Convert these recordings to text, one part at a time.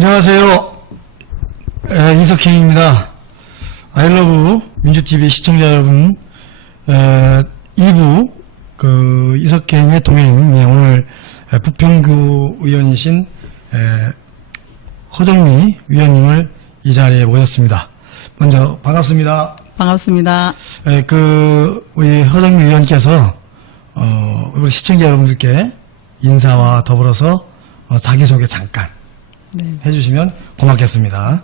안녕하세요. 이석행입니다. 아이러브 민주TV 시청자 여러분, 2부 이석행의 동행, 오늘 부평구 의원이신 허정미 위원님을 이 자리에 모셨습니다. 먼저 반갑습니다. 반갑습니다. 우리 허정미 위원께서 우리 시청자 여러분들께 인사와 더불어서 자기소개 잠깐 해주시면 고맙겠습니다.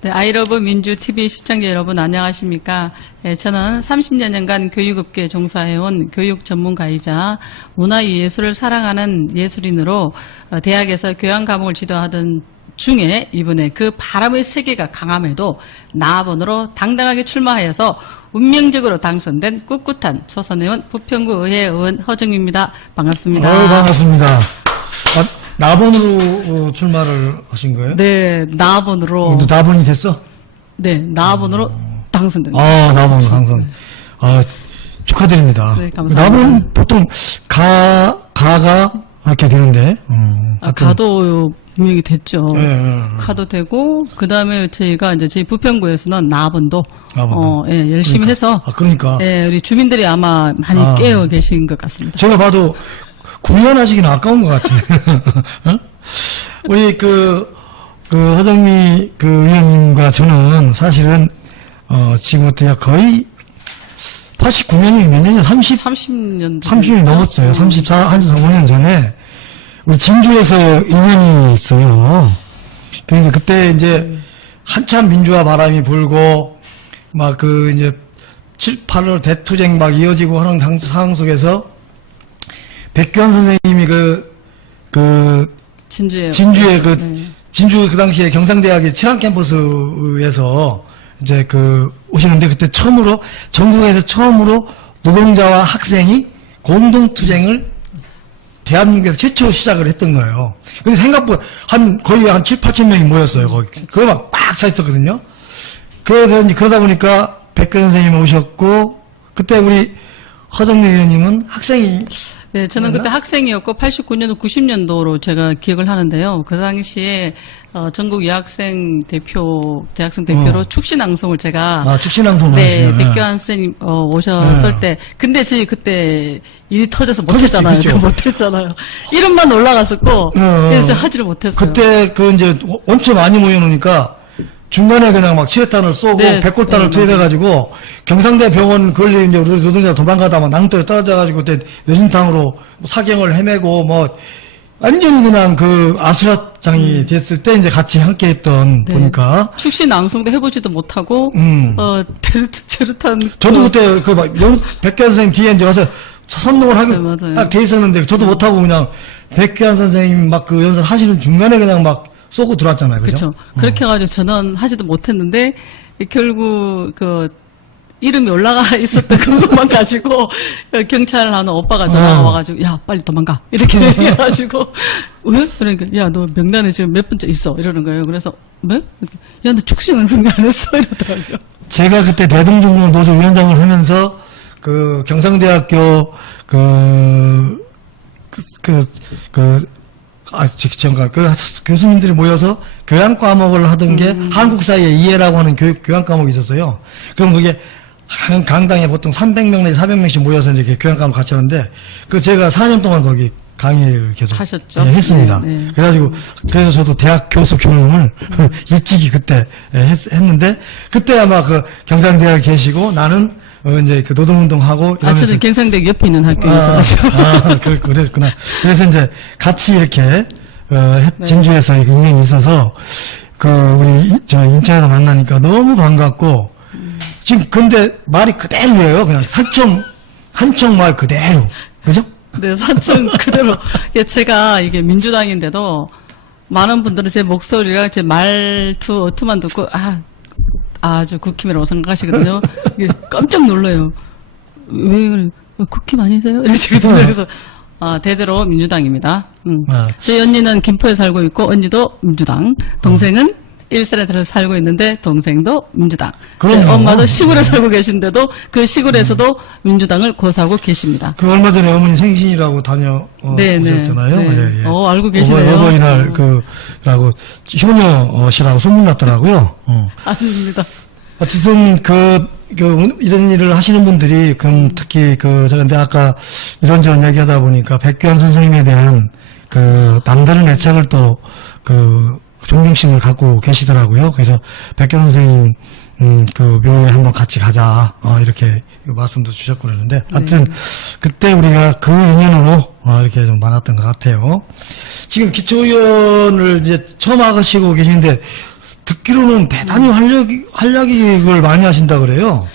네, 아이러브 민주TV 시청자 여러분 안녕하십니까? 네, 저는 30여 년간 교육업계에 종사해온 교육 전문가이자 문화예술을 사랑하는 예술인으로 대학에서 교양 과목을 지도하던 중에 이번에 그 바람의 세계가 강함에도 나번으로 당당하게 출마하여서 운명적으로 당선된 꿋꿋한 초선의원 부평구 의회 의원 허정미입니다. 반갑습니다. 반갑습니다. 나번으로 출마를 하신 거예요? 네, 나번으로. 나번이 됐어? 네, 나번으로 당선된. 나번으로 당선. 축하드립니다. 네, 감사합니다. 나번 보통 가가 이렇게 되는데. 가도 분명히 됐죠. 네. 가도 되고, 그 다음에 저희가 이제 저희 부평구에서는 나번도. 나번도. 열심히 해서. 그러니까. 우리 주민들이 아마 많이 깨어 계신 것 같습니다. 제가 봐도 구현하시기는 아까운 것 같아요. 우리 허정미 의원님과 저는 사실은, 지금부터 거의 89년이 몇 년이요? 30년 넘었어요. 35년 전에 우리 진주에서 인연이 있어요. 그러니까 그때 이제 한참 민주화 바람이 불고 막 이제 7, 8월 대투쟁 막 이어지고 하는 상황 속에서 백규환 선생님이 진주의 진주 그 당시에 경상대학의 칠안 캠퍼스에서 이제 오시는데 그때 전국에서 처음으로 노동자와 학생이 공동투쟁을 대한민국에서 최초 시작을 했던 거예요. 근데 생각보다 거의 한 7, 8천 명이 모였어요. 거기. 그거 막 차 있었거든요. 그러다 보니까 백규환 선생님 오셨고, 그때 우리 허정미 의원님은 학생이 네, 저는 그때 학생이었고 89년도 90년도로 제가 기억을 하는데요. 그 당시에 전국 여학생 대학생 대표로 축신낭송을 제가 축신낭송 네, 백규환 선생님 오셨을 때 근데 저희 그때 일이 터져서 못했잖아요. 못했잖아요. 이름만 올라갔었고 그래서 하지를 못했어요. 그때 이제 원체 많이 모여놓으니까 중간에 그냥 막 치레탄을 쏘고 백골단을 투입해가지고 경상대 병원 걸리 이제 우리 노동자 도망가다 막 낭떠에 떨어져가지고 그때 내진탕으로 사경을 헤매고 완전히 그냥 아수라장이 됐을 때 이제 같이 함께했던 보니까 축신 낭송도 해보지도 못하고 체르탄 저도 그때 백규환 선생님 뒤에 이제 와서 선동을 하기로 딱 돼 있었는데 저도 못하고 그냥 백규환 선생님 연설 하시는 중간에 그냥 막 쏘고 들어왔잖아요. 그죠? 그렇게 해가지고 저는 하지도 못했는데, 결국, 이름이 올라가 있었던 그것만 가지고, 경찰을 하는 오빠가 전화가 와가지고, 야, 빨리 도망가. 이렇게 얘기해가지고, 왜? 그러니까, 야, 너 명단에 지금 몇 번째 있어. 이러는 거예요. 그래서, 네? 야, 너 축신낭송이 안 했어. 이러더라고요. 제가 그때 대동종로 노조 위원장을 하면서, 경상대학교, 교수님들이 모여서 교양 과목을 하던 게 한국사의 이해라고 하는 교양 과목이 있었어요. 그럼 그게 한 강당에 보통 300명 내지 400명씩 모여서 이제 교양 과목 같이 하는데, 제가 4년 동안 거기 강의를 계속 하셨죠? 했습니다. 그래서 저도 대학 교수 경험을 일찍이 그때 했는데, 그때 아마 경상대학에 계시고 나는 이제 노동운동하고 이러면서. 저는 경상대 옆에 있는 학교에서. 그랬구나. 그래서 이제 같이 이렇게, 진주에서 인연이 있어서, 우리, 인천에서 만나니까 너무 반갑고, 지금 근데 말이 그대로예요. 그냥 한청 말 그대로. 그죠? 네, 산청 그대로. 제가 이게 민주당인데도 많은 분들은 제 목소리랑 제 어투만 듣고, 아주 국힘이라고 생각하시거든요. 이게 깜짝 놀라요. 왜 그래? 국힘 아니세요? 이러시거든요. 그래서 대대로 민주당입니다. 저희 언니는 김포에 살고 있고 언니도 민주당, 동생은 일산에 들어서 살고 있는데 동생도 민주당. 그럼요. 제 엄마도 시골에 살고 계신데도 그 시골에서도 민주당을 고수하고 계시니다. 그 얼마 전에 어머니 생신이라고 다녀오셨잖아요. 네. 예, 예. 알고 계시네요. 어버이날 라고 효녀시라고 소문났더라고요. 아닙니다. 어쨌든 이런 일을 하시는 분들이 특히 제가 근데 아까 이런저런 얘기하다 보니까 백규환 선생님에 대한 남다른 애착을 또 존경심을 갖고 계시더라고요. 그래서 백규환 선생님 묘에 한번 같이 가자 이렇게 말씀도 주셨고 그러는데 하여튼 그때 우리가 그 인연으로 이렇게 좀 많았던 것 같아요. 지금 기초의원을 이제 처음 하시고 계시는데 듣기로는 대단히 활약을 많이 하신다 그래요.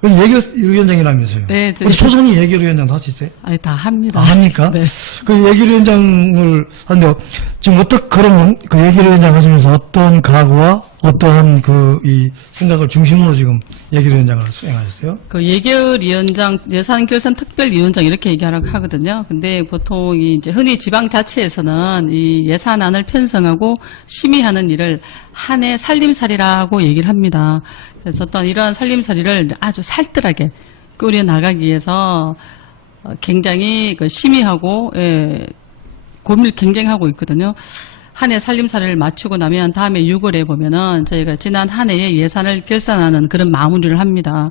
그래서 예결위원장이라면서요. 네, 우리 초선이 예결위원장도 할 수 있어요? 아니, 다 합니다. 아, 합니까? 네. 그 예결위원장을 하는데 지금 그러면 그 예결위원장 하시면서 어떤 각오와 어떠한 이 생각을 중심으로 지금 예결위원장을 수행하셨어요? 그 예결위원장, 예산결산특별위원장 이렇게 하거든요. 근데 보통 이제 흔히 지방자치에서는 이 예산안을 편성하고 심의하는 일을 한 해 살림살이라고 얘기를 합니다. 그래서 어떤 이러한 살림살이를 아주 살뜰하게 꾸려 나가기 위해서 굉장히 심의하고 고민을 굉장히 하고 있거든요. 한 해 살림살이를 마치고 나면 다음에 6월에 보면은 저희가 지난 한 해의 예산을 결산하는 그런 마무리를 합니다.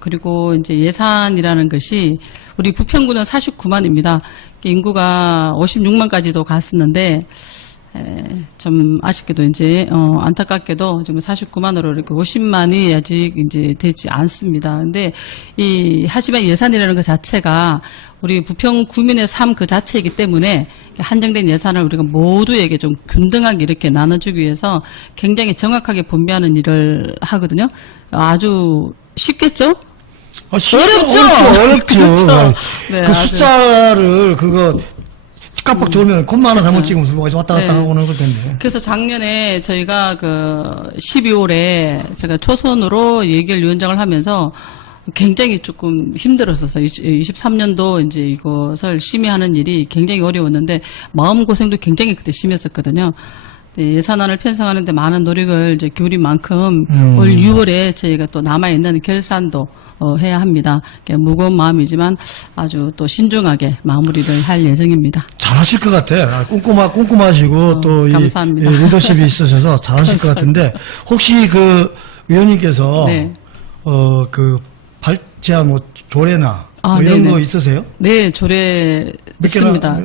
그리고 이제 예산이라는 것이 우리 부평구는 49만입니다. 인구가 56만까지도 갔었는데 좀 아쉽게도 이제 안타깝게도 지금 49만으로 이렇게 50만이 아직 이제 되지 않습니다. 근데 하지만 예산이라는 것 자체가 우리 부평 구민의 삶 그 자체이기 때문에 한정된 예산을 우리가 모두에게 좀 균등하게 이렇게 나눠주기 위해서 굉장히 정확하게 분배하는 일을 하거든요. 아주 쉽겠죠? 어렵죠. 그렇죠. 네, 그 아주. 숫자를 깜빡 졸면 콤마 하나 잘못 찍으면 왔다 갔다 네. 하고는 그럴 텐데. 그래서 작년에 저희가 12월에 제가 초선으로 예결위원장을 하면서 굉장히 조금 힘들었었어요. 23년도 이제 이것을 심의하는 일이 굉장히 어려웠는데 마음고생도 굉장히 그때 심했었거든요. 예산안을 편성하는데 많은 노력을 이제 기울인 만큼 올 6월에 저희가 또 남아있는 결산도 해야 합니다. 무거운 마음이지만 아주 또 신중하게 마무리를 할 예정입니다. 잘하실 것 같아. 꼼꼼하시고 또 감사합니다. 리더십이 있으셔서 잘하실 것 같은데 혹시 의원님께서 네. 발제한 조례나 이런 네네. 거 있으세요? 네, 조례 몇 개나- 있습니다.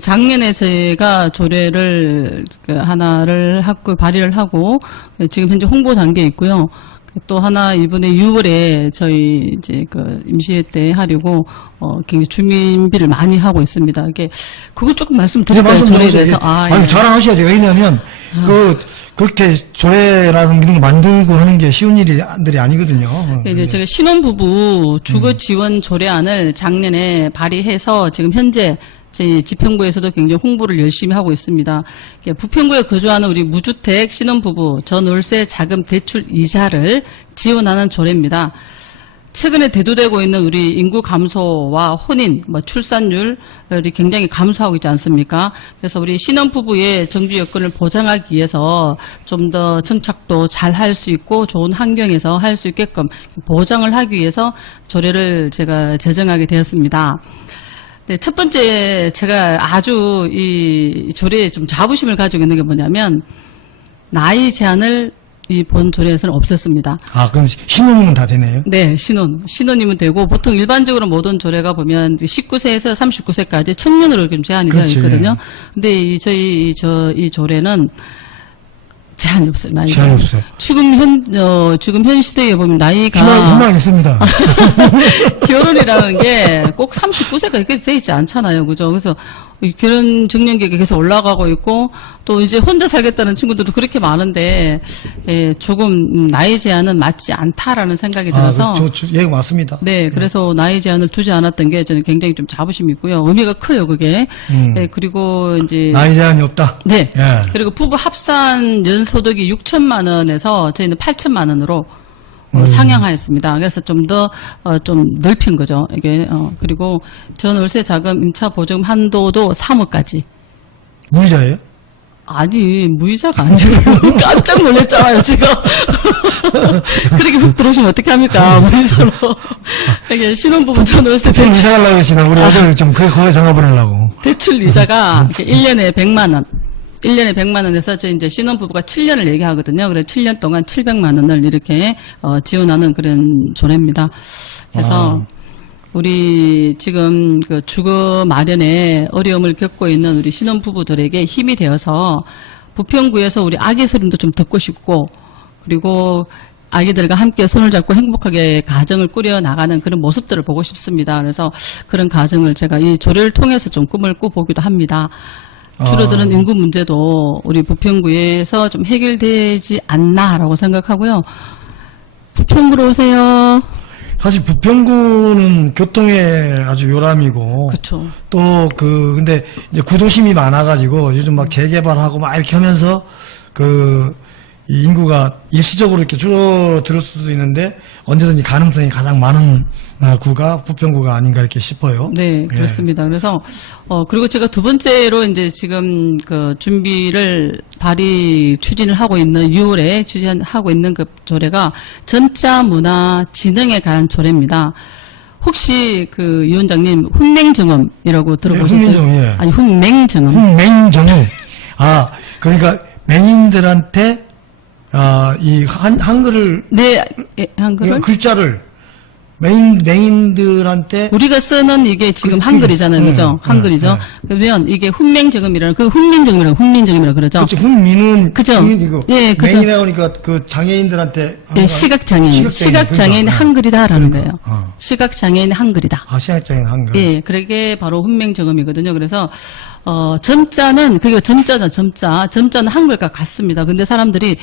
작년에 제가 조례를 하나를 발의를 하고 지금 현재 홍보 단계에 있고요. 또 하나 이번에 6월에 저희 이제 임시회 때 하려고 굉장히 준비를 많이 하고 있습니다. 그거 조금 말씀드릴까요? 조례에 대해서. 아니, 자랑하셔야죠. 왜냐하면 그렇게 조례라는 이런 거 만들고 하는 게 쉬운 일들이 아니거든요. 이제 제가 신혼부부 주거 지원 조례안을 작년에 발의해서 지금 현재 제 지평구에서도 굉장히 홍보를 열심히 하고 있습니다. 부평구에 거주하는 우리 무주택 신혼부부 전월세 자금 대출 이자를 지원하는 조례입니다. 최근에 대두되고 있는 우리 인구 감소와 혼인, 출산율이 굉장히 감소하고 있지 않습니까? 그래서 우리 신혼부부의 정규 여건을 보장하기 위해서 좀 더 정착도 잘 할 수 있고 좋은 환경에서 할 수 있게끔 보장을 하기 위해서 조례를 제가 제정하게 되었습니다. 네, 첫 번째 제가 아주 이 조례에 좀 자부심을 가지고 있는 게 뭐냐면 나이 제한을 이 본 조례에서는 없앴습니다. 그럼 신혼이면 다 되네요? 네, 신혼이면 되고 보통 일반적으로 모든 조례가 보면 19세에서 39세까지 청년으로 좀 제한이 되어 그렇지. 있거든요. 근데 이 조례는 제한이 없어요. 나이 제한이 없어요. 지금 현 시대에 보면 나이가 희망 있습니다. 결혼이라는 게 꼭 39세가 이렇게 돼 있지 않잖아요. 그죠? 그래서 이 결혼 적령기가 계속 올라가고 있고 또 이제 혼자 살겠다는 친구들도 그렇게 많은데 조금 나이 제한은 맞지 않다라는 생각이 들어서 예, 맞습니다. 네, 그래서 나이 제한을 두지 않았던 게 저는 굉장히 좀 자부심이 있고요. 의미가 커요, 그게. 네, 그리고 이제 나이 제한이 없다. 네. 예. 그리고 부부 합산 연소득이 6천만 원에서 저희는 8천만 원으로 상향하였습니다. 그래서 좀 더 좀 넓힌 거죠. 이게 그리고 전 월세 자금 임차 보증 한도도 3억까지. 무이자예요? 아니, 무이자가 아니고 깜짝 놀랐잖아요, 지금. 그렇게 훅 들어오시면 어떻게 합니까, 무이자로. 이게 신혼부부 전월세 돈 대출, 이사 가려고 했지나 우리 아들 좀 거기 장가 보내려고. 대출 이자가 이렇게 1년에 100만 원. 1년에 100만 원에서 이제 신혼부부가 7년을 얘기하거든요. 그래서 7년 동안 700만 원을 이렇게 지원하는 그런 조례입니다. 그래서 우리 지금 그 주거 마련에 어려움을 겪고 있는 우리 신혼부부들에게 힘이 되어서 부평구에서 우리 아기 서림도 좀 듣고 싶고, 그리고 아기들과 함께 손을 잡고 행복하게 가정을 꾸려 나가는 그런 모습들을 보고 싶습니다. 그래서 그런 가정을 제가 이 조례를 통해서 좀 꿈을 꿔보기도 합니다. 줄어드는 인구 문제도 우리 부평구에서 좀 해결되지 않나라고 생각하고요. 부평구로 오세요. 사실 부평구는 교통에 아주 요람이고. 그렇죠. 또 근데 이제 구도심이 많아가지고 요즘 막 재개발하고 막 이렇게 하면서 이 인구가 일시적으로 이렇게 줄어들 수도 있는데 언제든지 가능성이 가장 많은 구가 부평구가 아닌가 이렇게 싶어요. 네, 그렇습니다. 그래서 그리고 제가 두 번째로 이제 지금 그 준비를 발의 추진을 하고 있는 6월에 추진하고 있는 그 조례가 전자 문화 진흥에 관한 조례입니다. 혹시 그 위원장님 훈맹정음이라고 들어보셨어요? 네, 훈맹정음, 예. 아니 훈맹정음. 훈맹정음. 그러니까 맹인들한테 이 한글을 네, 한글을 글자를 맹인들한테 우리가 쓰는 이게 지금 한글이잖아요, 그죠? 한글이죠. 그러면 이게 훈맹정음이라는 훈민정음이라고 그러죠. 그렇죠. 훈민은 그죠? 훈민이고 예, 그죠. 맹인이라고 하니까 그 장애인들한테 예, 시각장애인 그러니까. 한글이다라는 거예요. 어. 시각장애인 한글이다. 시각장애인 한글. 예, 그게 바로 훈맹정음이거든요. 그래서 점자는 그게 점자는 한글과 같습니다. 근데 사람들이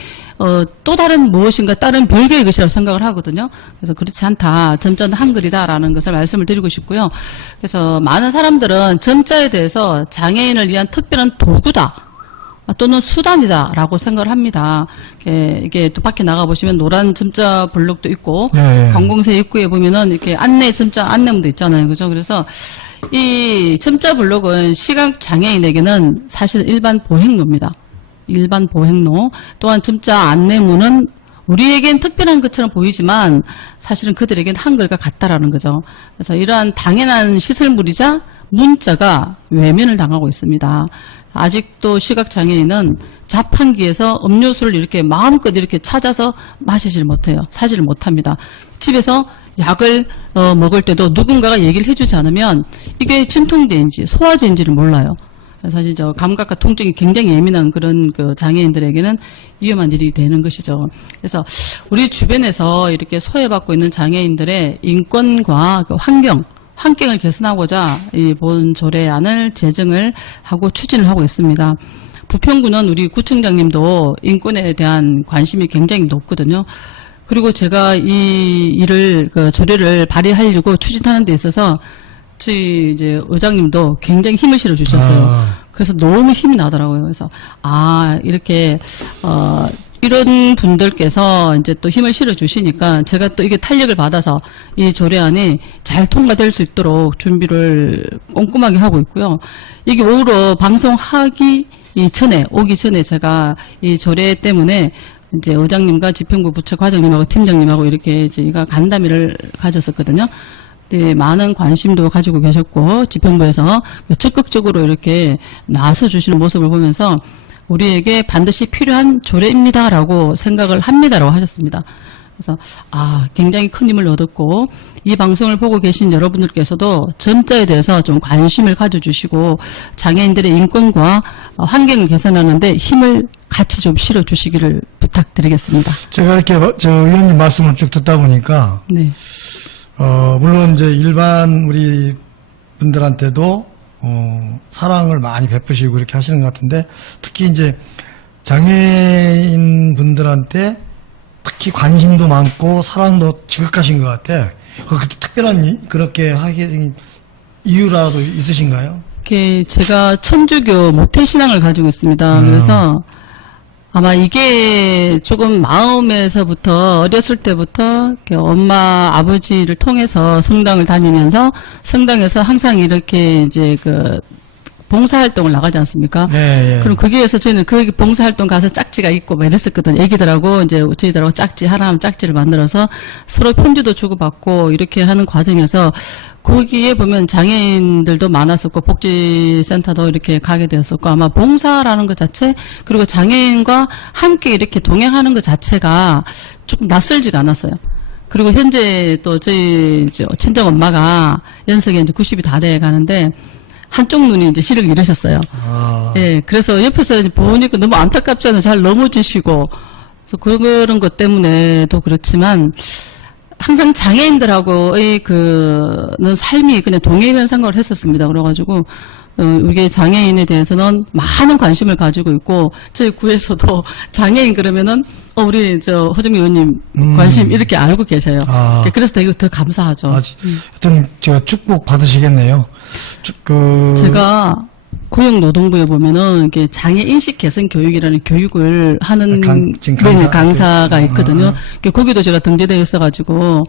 또 다른 무엇인가 다른 별개의 것이라고 생각을 하거든요. 그래서 그렇지 않다. 점자는 한글이다라는 것을 말씀을 드리고 싶고요. 그래서 많은 사람들은 점자에 대해서 장애인을 위한 특별한 도구다. 또는 수단이다라고 생각을 합니다. 이게 또 밖에 나가보시면 노란 점자 블록도 있고, 네. 관공서 입구에 보면은 이렇게 점자 안내문도 있잖아요. 그죠? 그래서 이 점자 블록은 시각장애인에게는 사실 일반 보행로입니다. 일반 보행로. 또한 점자 안내문은 우리에겐 특별한 것처럼 보이지만 사실은 그들에겐 한글과 같다라는 거죠. 그래서 이러한 당연한 시설물이자 문자가 외면을 당하고 있습니다. 아직도 시각장애인은 자판기에서 음료수를 이렇게 마음껏 이렇게 찾아서 마시질 못해요. 사지를 못합니다. 집에서 약을 먹을 때도 누군가가 얘기를 해주지 않으면 이게 진통제인지 소화제인지를 몰라요. 사실 감각과 통증이 굉장히 예민한 그런 그 장애인들에게는 위험한 일이 되는 것이죠. 그래서 우리 주변에서 이렇게 소외받고 있는 장애인들의 인권과 그 환경을 개선하고자 이 본 조례안을 제정을 하고 추진을 하고 있습니다. 부평구는 우리 구청장님도 인권에 대한 관심이 굉장히 높거든요. 그리고 제가 이 일을 그 조례를 발의하려고 추진하는 데 있어서 저희 이제 의장님도 굉장히 힘을 실어 주셨어요. 그래서 너무 힘이 나더라고요. 그래서 이렇게 이런 분들께서 이제 또 힘을 실어 주시니까 제가 또 이게 탄력을 받아서 이 조례안이 잘 통과될 수 있도록 준비를 꼼꼼하게 하고 있고요. 이게 오히려 방송하기 오기 전에 제가 이 조례 때문에 이제 의장님과 지평구 부처 과장님하고 팀장님하고 이렇게 저희가 간담회를 가졌었거든요. 네, 많은 관심도 가지고 계셨고 지평부에서 적극적으로 이렇게 나서 주시는 모습을 보면서 우리에게 반드시 필요한 조례입니다라고 생각을 합니다라고 하셨습니다. 그래서 굉장히 큰 힘을 얻었고 이 방송을 보고 계신 여러분들께서도 점자에 대해서 좀 관심을 가져주시고 장애인들의 인권과 환경을 개선하는 데 힘을 같이 좀 실어주시기를 부탁드리겠습니다. 제가 이렇게 의원님 말씀을 쭉 듣다 보니까 네. 물론 이제 일반 우리 분들한테도 사랑을 많이 베푸시고 이렇게 하시는 것 같은데 특히 이제 장애인 분들한테 특히 관심도 많고 사랑도 지극하신 것 같아. 특별한 그렇게 하게 된 이유라도 있으신가요? 제가 천주교 모태신앙을 가지고 있습니다. 그래서 아마 이게 조금 마음에서부터 어렸을 때부터 이렇게 엄마 아버지를 통해서 성당을 다니면서 성당에서 항상 이렇게 이제 봉사활동을 나가지 않습니까? 네, 예. 그럼 거기에서 저희는 그 봉사활동 가서 짝지가 있고 막 이랬었거든요. 애기들하고 이제 저희들하고 짝지, 하나하나 짝지를 만들어서 서로 편지도 주고받고 이렇게 하는 과정에서 거기에 보면 장애인들도 많았었고 복지센터도 이렇게 가게 되었었고 아마 봉사라는 것 자체 그리고 장애인과 함께 이렇게 동행하는 것 자체가 조금 낯설지가 않았어요. 그리고 현재 또 저희 친정 엄마가 연세가 이제 90이 다 돼 가는데 한쪽 눈이 이제 시력을 잃으셨어요. 아. 예, 그래서 옆에서 이제 보니까 너무 안타깝잖아요. 잘 넘어지시고. 그래서 그런 것 때문에도 그렇지만, 항상 장애인들하고의 는 삶이 그냥 동일한 생각을 했었습니다. 그래가지고, 우리 장애인에 대해서는 많은 관심을 가지고 있고, 저희 구에서도 장애인 그러면은, 우리 허정미 의원님 관심 이렇게 알고 계셔요. 아. 그래서 되게 더 감사하죠. 하여튼, 축복 받으시겠네요. 제가 고용노동부에 보면은 이게 장애인식 개선 교육이라는 교육을 하는 강사가 있거든요. 거기도 제가 등재되어 있어가지고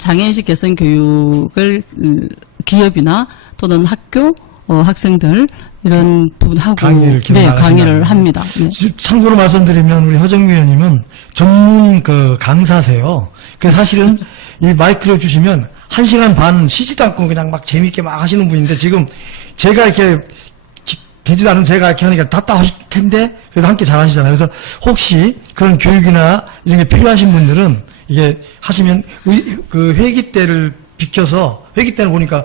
장애인식 개선 교육을 기업이나 또는 학교 학생들 이런 부분하고 강의를 합니다. 네. 참고로 말씀드리면 우리 허정미 의원님은 전문 강사세요. 그 사실은 이 마이크를 주시면 1시간 반 쉬지도 않고 그냥 막 재밌게 막 하시는 분인데 지금 제가 이렇게 되지도 않은 제가 이렇게 하니까 답답하실 텐데 그래서 함께 잘 하시잖아요. 그래서 혹시 그런 교육이나 이런 게 필요하신 분들은 이게 하시면 회기 때를 비켜서 회기 때는 보니까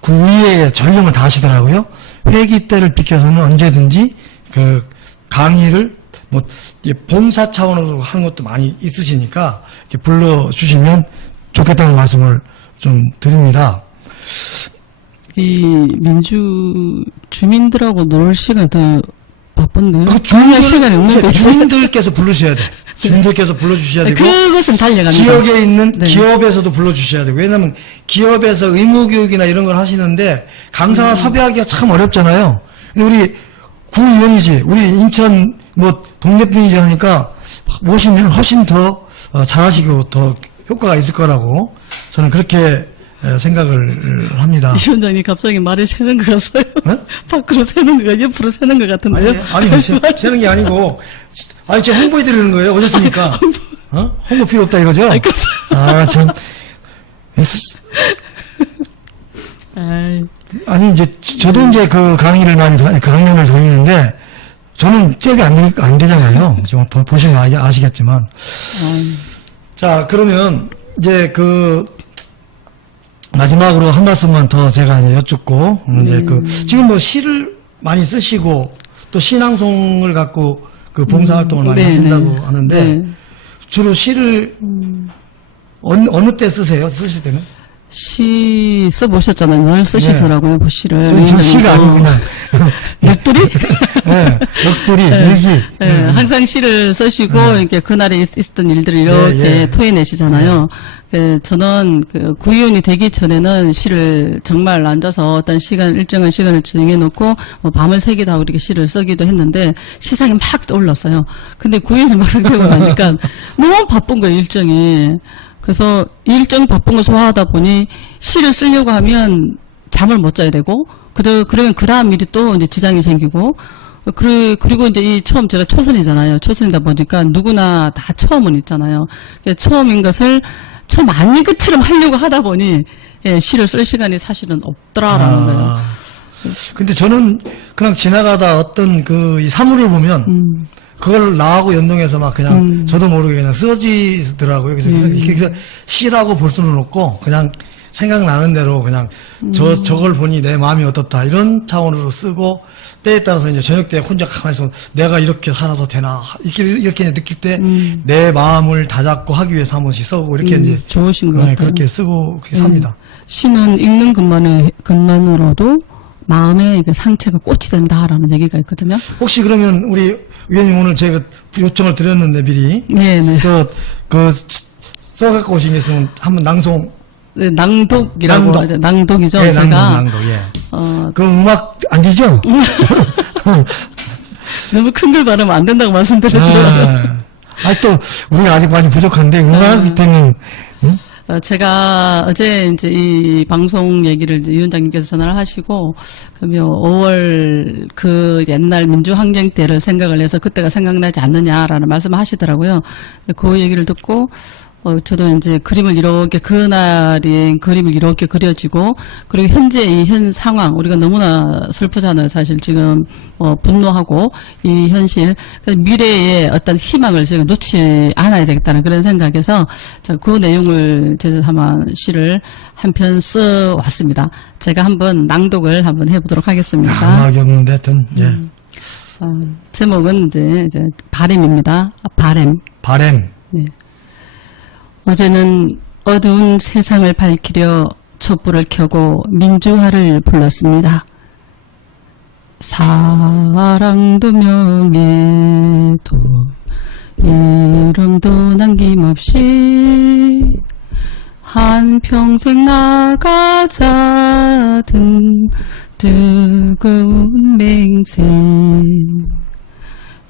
구의회에 전념을 다 하시더라고요. 회기 때를 비켜서는 언제든지 강의를 봉사 차원으로 하는 것도 많이 있으시니까 이렇게 불러주시면 좋겠다는 말씀을 좀 드립니다. 이 주민들하고 놀 시간이 더 바쁜데요? 시간이 없는데. 주민들께서 부르셔야 돼. 주민들께서 불러주셔야 되고. 그것은 달려갑니다. 지역에 있는 기업에서도 불러주셔야 되고. 왜냐면 기업에서 의무교육이나 이런 걸 하시는데 강사 섭외하기가 참 어렵잖아요. 근데 우리 구의원이지, 우리 인천 동네분이지 하니까 모시면 훨씬 더 잘하시고 더 효과가 있을 거라고 저는 그렇게 생각을 합니다. 이 위원장님 갑자기 말이 새는 것 같아요. 네? 밖으로 새는 거가 옆으로 새는 것 같은데요. 아니 새는 게 아니고 제가 홍보해 드리는 거예요. 오셨으니까. 홍보 필요 없다 이거죠? 참. 아니 이제 저도 이제 강의를 강연을 다니는데 저는 잽이 안 되잖아요. 지금 보시면 아시겠지만. 자, 그러면 이제 마지막으로 한 말씀만 더 제가 이제 여쭙고, 이제 지금 시를 많이 쓰시고, 또 시낭송을 갖고 봉사활동을 많이 하신다고 하는데, 주로 시를 어느 때 쓰세요? 쓰실 때는? 시 써보셨잖아요. 늘 쓰시더라고요, 시를. 저 시가 아니고 그냥. 넋두리? 네, 넋두리, 일기. 네, 항상 시를 쓰시고, 이렇게 그날에 있었던 일들을 이렇게 토해내시잖아요. 저는 구의원이 되기 전에는 시를 정말 앉아서 어떤 일정한 시간을 정해놓고, 밤을 새기도 하고 이렇게 시를 쓰기도 했는데, 시상이 막 떠올랐어요. 근데 구의원이 막상 되고 나니까 너무 바쁜 거예요, 일정이. 그래서 일정이 바쁜 거 소화하다 보니 시를 쓰려고 하면 잠을 못 자야 되고, 그러면 그 다음 일이 또 이제 지장이 생기고, 그리고 이제 처음 제가 초선이잖아요. 초선이다 보니까 누구나 다 처음은 있잖아요. 처음인 것을 처음 아닌 것처럼 하려고 하다 보니, 시를 쓸 시간이 사실은 없더라라는 거예요. 근데 저는 그냥 지나가다 어떤 이 사물을 보면, 그걸 나하고 연동해서 막 그냥 저도 모르게 그냥 쓰러지더라고요. 그래서 시라고 볼 수는 없고 그냥 생각나는 대로 그냥 저걸 보니 내 마음이 어떻다 이런 차원으로 쓰고 때에 따라서 이제 저녁 때 혼자 가만히 있어 내가 이렇게 살아도 되나 이렇게 느낄 때 내 마음을 다잡고 하기 위해서 한 번씩 써보고 이렇게 이제 좋으신 것 같아요. 그렇게 쓰고 그렇게 삽니다. 시는 읽는 것만으로도 마음의 상처가 꽃이 된다라는 얘기가 있거든요. 혹시 그러면 우리 위원님 오늘 제가 요청을 드렸는데 미리 네네. 써갖고 오신 게 있으면 한번 낭송. 네, 낭독이라고 하죠. 낭독이죠. 네, 제가 낭독, 예. 그럼 음악 안 되죠? 너무 큰 걸 바르면 안 된다고 말씀드렸죠. 또 우리가 아직 많이 부족한데 음악 때는 제가 어제 이제 이 방송 얘기를 이제 위원장님께서 전화를 하시고, 그러면 5월 그 옛날 민주항쟁 때를 생각을 해서 그때가 생각나지 않느냐라는 말씀을 하시더라고요. 그 얘기를 듣고, 저도 이제 그림을 이렇게, 그날이 그림을 이렇게 그려지고, 그리고 현재 이 현 상황, 우리가 너무나 슬프잖아요. 사실 지금, 분노하고, 이 현실, 그래서 미래의 어떤 희망을 제가 놓지 않아야 되겠다는 그런 생각에서, 그 내용을 제가 한번 시를 한 편 써 왔습니다. 제가 한번 낭독을 한번 해보도록 하겠습니다. 음악이 없는데 하여튼, 예. 제목은 이제 바램입니다. 바램. 바램. 네. 어제는 어두운 세상을 밝히려 촛불을 켜고 민주화를 불렀습니다. 사랑도 명예도 이름도 남김없이 한평생 나가자 등 뜨거운 맹세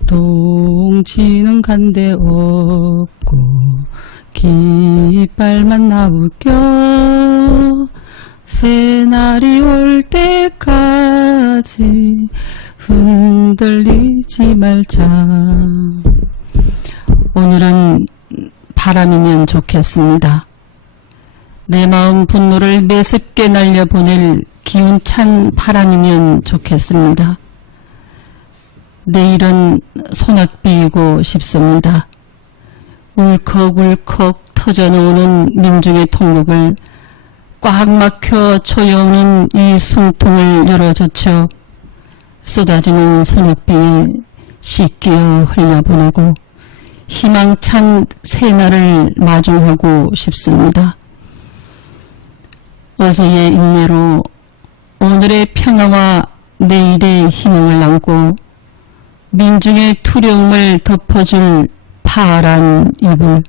동치는 간데 없고 깃발만 나웃겨 새날이 올 때까지 흔들리지 말자. 오늘은 바람이면 좋겠습니다. 내 마음 분노를 매섭게 날려보낼 기운찬 바람이면 좋겠습니다. 내일은 소낙 비이고 싶습니다. 울컥울컥 터져나오는 민중의 통곡을 꽉 막혀 조여오는 이 숨통을 열어젖혀 쏟아지는 소낙비에 씻겨 흘려보내고 희망찬 새날을 마중하고 싶습니다. 어제의 인내로 오늘의 평화와 내일의 희망을 안고 민중의 두려움을 덮어줄 파란 이불,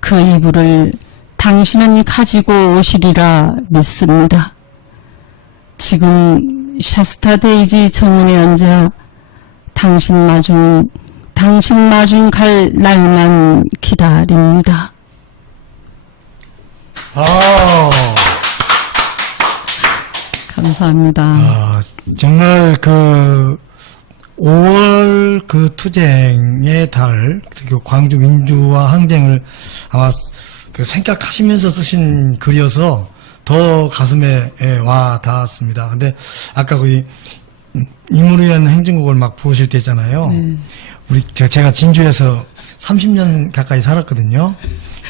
그 이불을 당신은 가지고 오시리라 믿습니다. 지금 샤스타 데이지 정원에 앉아 당신 마중 갈 날만 기다립니다. 감사합니다. 정말 5월 그 투쟁의 달, 그 광주 민주화 항쟁을 아마 생각하시면서 쓰신 글이어서 더 가슴에 와 닿았습니다. 근데 아까 임무를 위한 행진곡을 막 부으실 때 있잖아요. 제가 진주에서 30년 가까이 살았거든요.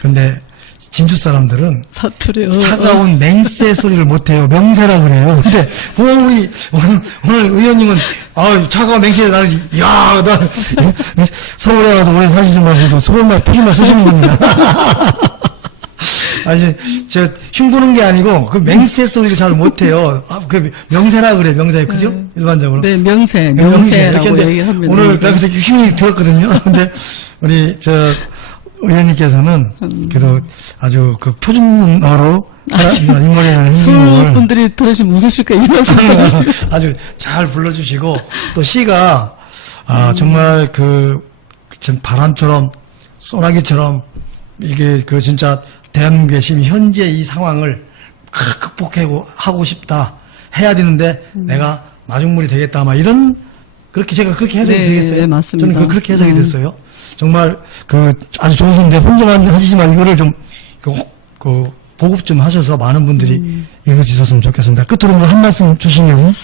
근데 진주 사람들은 사투리요. 차가운 맹세 소리를 못해요. 명세라 그래요. 근데 오늘 의원님은 차가운 맹세 나는 나 서울에 가서 오래 사시지만 그래도 서울말 표준말 쓰시는 겁니다. 아니 제가 흉보는 게 아니고 그 맹세 소리를 잘 못해요. 그 명세라 그래 명세 그죠? 일반적으로. 네 명세라고 이렇게 얘기합니다. 오늘 그래서 유심히 들었거든요. 근데 우리 의원님께서는 그래도 아주 그 표준어로 인물이라는 서울 분들이 들으시면 웃으실 거예요. 아주 잘 불러주시고 또 시가 정말 바람처럼 소나기처럼 이게 진짜 대한민국의 지금 현재 이 상황을 극복하고 싶다 해야 되는데 내가 마중물이 되겠다 아마 이런 제가 그렇게 해석이 되겠어요. 네, 맞습니다. 저는 그렇게 해석이 됐어요. 정말 아주 좋으신데 혼자만 하시지만 이거를 좀 보급 좀 하셔서 많은 분들이 읽어주셨으면 좋겠습니다. 끝으로 한 말씀 주시면.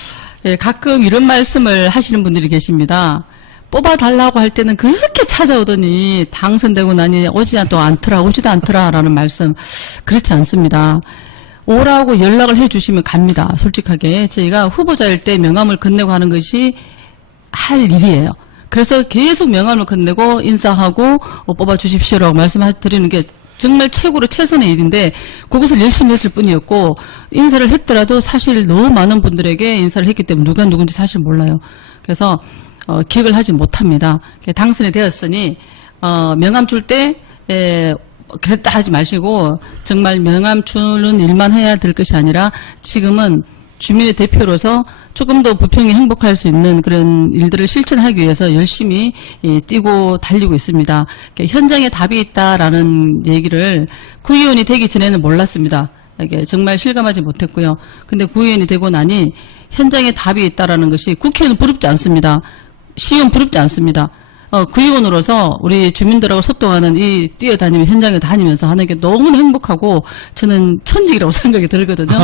예, 가끔 이런 말씀을 하시는 분들이 계십니다. 뽑아달라고 할 때는 그렇게 찾아오더니 당선되고 나니 오지도 않더라라는 말씀. 그렇지 않습니다. 오라고 연락을 해주시면 갑니다. 솔직하게. 저희가 후보자일 때 명함을 건네고 하는 것이 할 일이에요. 그래서 계속 명함을 건네고 인사하고 뽑아주십시오라고 말씀드리는 게 정말 최고로 최선의 일인데 그것을 열심히 했을 뿐이었고 인사를 했더라도 사실 너무 많은 분들에게 인사를 했기 때문에 누가 누군지 사실 몰라요. 그래서 기억을 하지 못합니다. 당선이 되었으니 명함 줄 때 그랬다 하지 마시고 정말 명함 주는 일만 해야 될 것이 아니라 지금은 주민의 대표로서 조금 더 부평이 행복할 수 있는 그런 일들을 실천하기 위해서 열심히 뛰고 달리고 있습니다. 현장에 답이 있다라는 얘기를 구의원이 되기 전에는 몰랐습니다. 이게 정말 실감하지 못했고요. 근데 구의원이 되고 나니 현장에 답이 있다라는 것이 국회의원 부럽지 않습니다. 시의원 부럽지 않습니다. 구의원으로서 우리 주민들하고 소통하는 이 뛰어다니면 현장에 다니면서 하는 게 너무나 행복하고 저는 천직이라고 생각이 들거든요.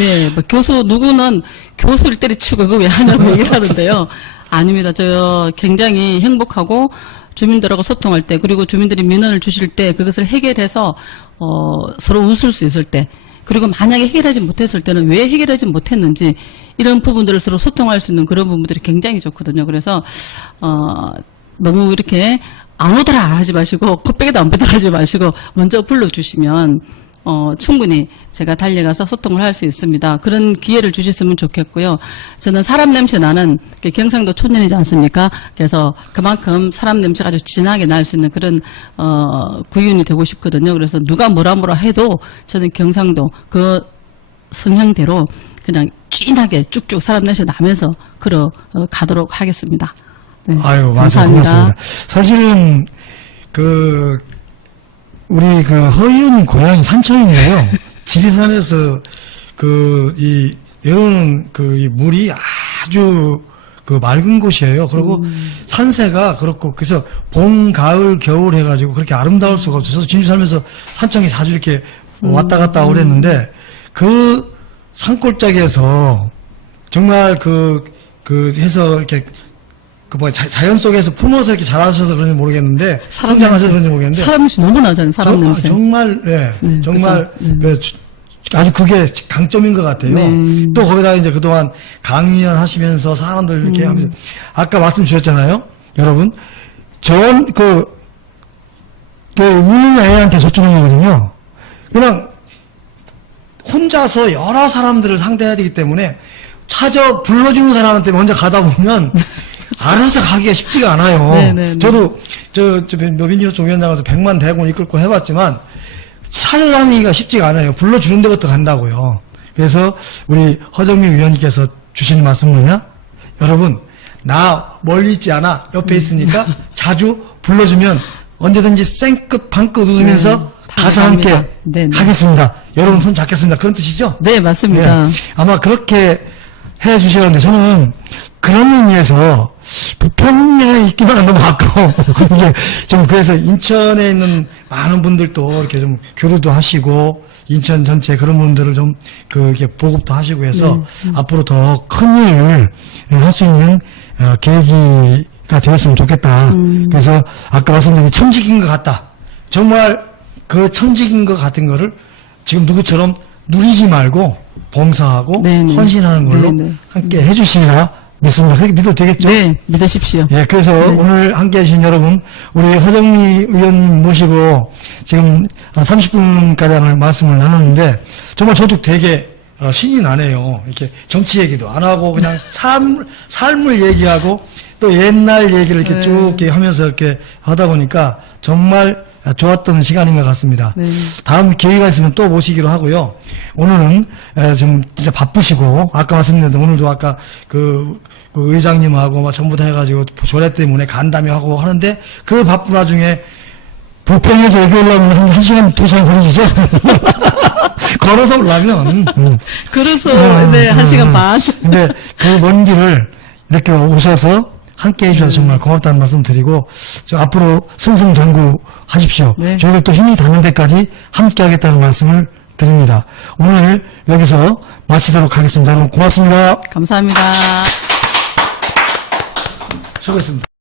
예, 뭐 교수 누구는 교수를 때려치고 그거 왜 하냐고 얘기를 하는데요. 아닙니다. 저 굉장히 행복하고 주민들하고 소통할 때 그리고 주민들이 민원을 주실 때 그것을 해결해서 서로 웃을 수 있을 때 그리고 만약에 해결하지 못했을 때는 왜 해결하지 못했는지 이런 부분들을 서로 소통할 수 있는 그런 부분들이 굉장히 좋거든요. 그래서 너무 이렇게 아무데나 하지 마시고 코빼기도 안 빼더라 하지 마시고 먼저 불러주시면 충분히 제가 달려가서 소통을 할 수 있습니다. 그런 기회를 주셨으면 좋겠고요. 저는 사람 냄새 나는 경상도 촌년이지 않습니까? 그래서 그만큼 사람 냄새가 아주 진하게 날 수 있는 그런 구의원이 되고 싶거든요. 그래서 누가 뭐라 해도 저는 경상도 그 성향대로 그냥 진하게 쭉쭉 사람 냄새 나면서 가도록 하겠습니다. 네, 아유, 맞아요. 감사합니다. 고맙습니다. 사실은, 우리 허의원 고향이 산청이에요. 지리산에서 내려오는 이 물이 아주 맑은 곳이에요. 그리고 산세가 그렇고, 그래서 봄, 가을, 겨울 해가지고 그렇게 아름다울 수가 없어서 진주 살면서 산청에 자주 이렇게 왔다 갔다 오랬는데, 그 산골짜기에서 정말 해서 이렇게 자연 속에서 품어서 이렇게 자라셔서 그런지 모르겠는데, 성장하셔서 그런지 모르겠는데. 사람 냄새 너무 나잖아요, 사람 냄새. 정말, 예. 네, 정말, 그렇죠. 아주 그게 강점인 것 같아요. 네. 또 거기다가 이제 그동안 강연 하시면서 사람들 이렇게 하면서, 아까 말씀 주셨잖아요. 여러분. 우는 애한테 젖주는 거거든요. 그냥, 혼자서 여러 사람들을 상대해야 되기 때문에, 불러주는 사람한테 먼저 가다 보면, 알아서 가기가 쉽지가 않아요. 네네네. 저도 민주노총 총위원장에서 100만 대군 이끌고 해봤지만 찾아다니기가 쉽지가 않아요. 불러주는 데부터 간다고요. 그래서 우리 허정민 위원님께서 주신 말씀 뭐냐? 여러분 나 멀리 있지 않아. 옆에 있으니까 자주 불러주면 언제든지 생끝 반끝 웃으면서 가서 함께 하겠습니다. 여러분 손 잡겠습니다. 그런 뜻이죠? 네, 맞습니다. 네. 아마 그렇게 해주시는데 저는 그런 의미에서 부평에 있기만 너무 아까워. 이게 좀 그래서 인천에 있는 많은 분들도 이렇게 좀 교류도 하시고 인천 전체 그런 분들을 좀 이렇게 보급도 하시고 해서 앞으로 더 큰 일을 할 수 있는 계기가 되었으면 좋겠다. 그래서 아까 말씀드린 천직인 것 같다. 정말 그 천직인 것 같은 거를 지금 누구처럼 누리지 말고 봉사하고 네네. 헌신하는 걸로 네네. 함께 해주시리라 믿습니다. 그렇게 믿어도 되겠죠? 네, 믿으십시오. 예, 그래서 오늘 함께 해주신 여러분, 우리 허정미 의원님 모시고 지금 30분가량을 말씀을 나눴는데, 정말 저도 되게 신이 나네요. 이렇게 정치 얘기도 안 하고, 그냥 삶을 얘기하고, 또 옛날 얘기를 이렇게 쭉 이렇게 하면서 이렇게 하다 보니까 정말 좋았던 시간인 것 같습니다. 네. 다음 기회가 있으면 또 모시기로 하고요. 오늘은 좀 진짜 바쁘시고 아까 말씀드렸는데 오늘도 아까 그 의장님하고 막 전부 다 해가지고 조례 때문에 간담회 하고 하는데 그 바쁜 와중에 부평에서 여기 올라오면 한 1시간, 2시간 걸리시죠? 걸어서 올라면. 그래서, 네, 1시간 반. 근데 그 먼 길을 이렇게 오셔서 함께 해주셔서 정말 고맙다는 말씀 드리고, 앞으로 승승장구 하십시오. 네. 저희들 또 힘이 닿는 데까지 함께 하겠다는 말씀을 드립니다. 오늘 여기서 마치도록 하겠습니다. 여러분 고맙습니다. 감사합니다. 수고했습니다.